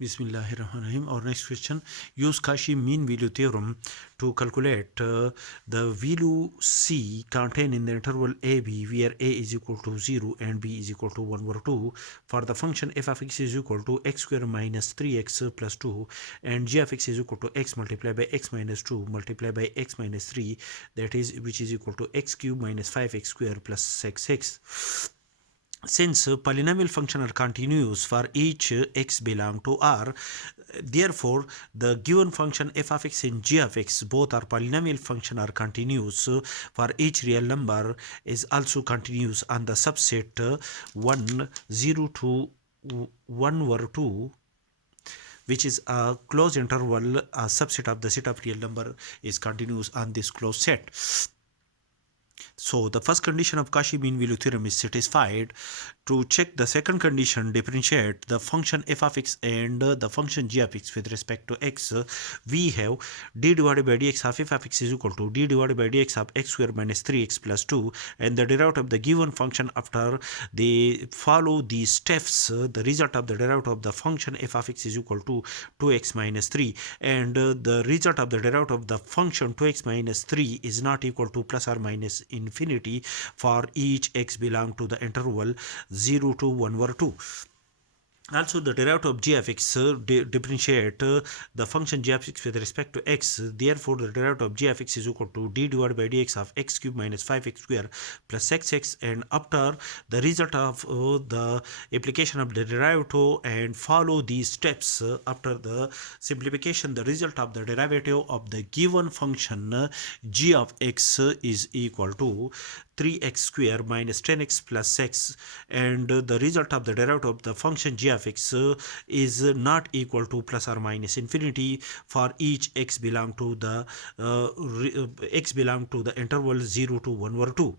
Bismillahirrahmanirrahim. Our next question: use Cauchy mean value theorem to calculate the value C contained in the interval AB, where A is equal to 0 and B is equal to 1 over 2, for the function f of x is equal to x square minus 3x plus 2, and g of x is equal to x multiplied by x minus 2 multiplied by x minus 3, that is, which is equal to x cube minus 5x square plus 6x. Since polynomial functions are continuous for each x belong to R, therefore the given function f of x and g of x, both are polynomial function, are continuous for each real number, is also continuous on the subset 1, 0 to 1 over 2, which is a closed interval. A subset of the set of real number is continuous on this closed set. So the first condition of Cauchy mean value theorem is satisfied. To check the second condition, differentiate the function f of x and the function g of x with respect to x. We have d divided by dx of f of x is equal to d divided by dx of x square minus 3x plus 2, and the derivative of the given function after they follow these steps. The result of the derivative of the function f of x is equal to 2x minus 3, and the result of the derivative of the function 2x minus 3 is not equal to plus or minus infinity for each x belong to the interval 0 to 1 over 2. Also, the derivative of g of x differentiate the function g of x with respect to x. Therefore, the derivative of g of x is equal to d divided by dx of x cube minus 5x square plus 6x. And after the result of the application of the derivative and follow these steps, after the simplification, the result of the derivative of the given function g of x is equal to 3x square minus 10x plus 6, and the result of the derivative of the function g of x is not equal to plus or minus infinity for each x belong to the interval 0 to 1 over 2.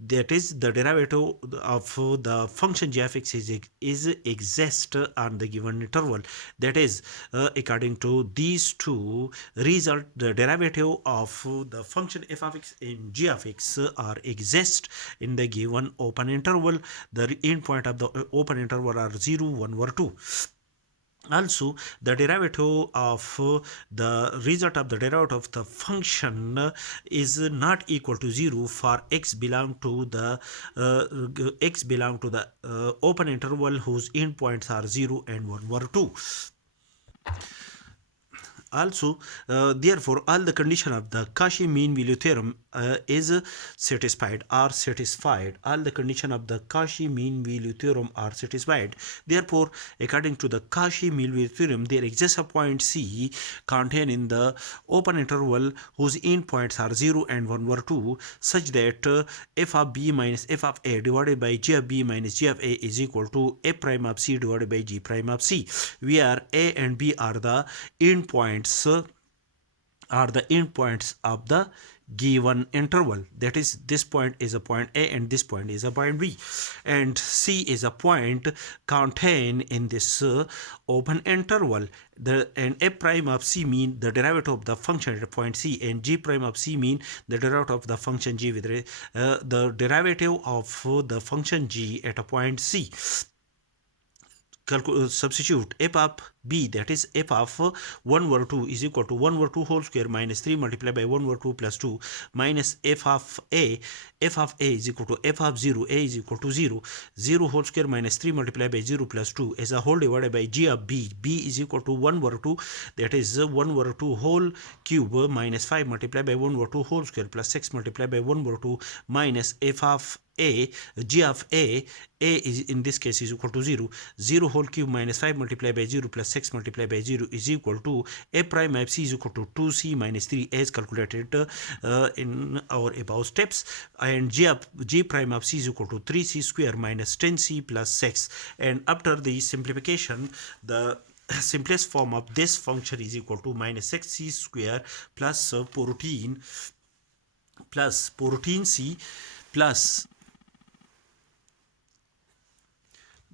That is, the derivative of the function g of x is exist on the given interval. That is, according to these two result, the derivative of the function f of x and g of x are exist in the given open interval. The endpoint of the open interval are 0, 1 over 2. Also, the derivative of the result of the derivative of the function is not equal to 0 for x belong to the open interval whose endpoints are 0 and 1 over 2. Also, therefore, all the condition of the Cauchy mean value theorem is satisfied. All the condition of the Cauchy mean value theorem are satisfied. Therefore, according to the Cauchy mean value theorem, there exists a point C contained in the open interval whose endpoints are 0 and 1 over 2, such that f of b minus f of a divided by g of b minus g of a is equal to a prime of c divided by g prime of c, where a and b are the endpoints of the given interval. That is, this point is a point A and this point is a point B, and C is a point contained in this open interval. And a prime of C mean the derivative of the function at point C, and g prime of C mean the derivative of the function g with the derivative of the function g at a point C. Substitute f of b, that is f of 1 over 2 is equal to 1 over 2 whole square minus 3 multiplied by 1 over 2 plus 2 minus f of a is equal to f of 0, a is equal to 0, 0 whole square minus 3 multiplied by 0 plus 2 as a whole divided by g of b is equal to 1 over 2, that is 1 over 2 whole cube minus 5 multiplied by 1 over 2 whole square plus 6 multiplied by 1 over 2 minus f of g of a is in this case is equal to 0, 0 whole cube minus 5 multiplied by 0 plus 6 multiplied by 0 is equal to a prime of c is equal to 2c minus 3 as calculated in our above steps, and g prime of c is equal to 3c square minus 10c plus 6. And after the simplification, the simplest form of this function is equal to minus 6c square plus 14c plus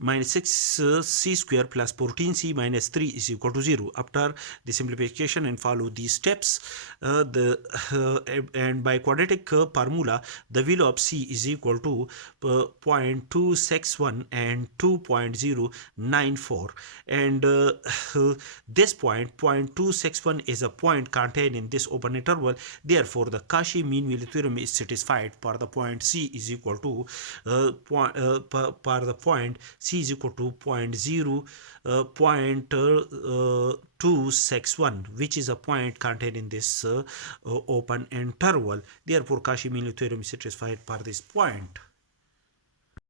minus 6c square plus 14c minus 3 is equal to 0. After the simplification and follow these steps, and by quadratic formula, the value of c is equal to 0.261 and 2.094, and this point 0.261 is a point contained in this open interval. Therefore, the Cauchy mean value theorem is satisfied for the point c is equal to for the point c is equal to 0.261, which is a point contained in this open interval. Therefore, Cauchy mean value theorem is satisfied for this point.